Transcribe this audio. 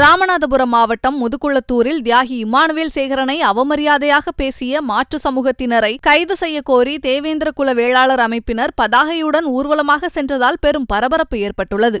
ராமநாதபுரம் மாவட்டம் முதுகுளத்தூரில் தியாகி இமானுவேல் சேகரனை அவமரியாதையாக பேசிய மாற்று சமூகத்தினரை கைது செய்ய கோரி தேவேந்திர குல வேளாளர் அமைப்பினர் பதாகையுடன் ஊர்வலமாக சென்றதால் பெரும் பரபரப்பு ஏற்பட்டுள்ளது.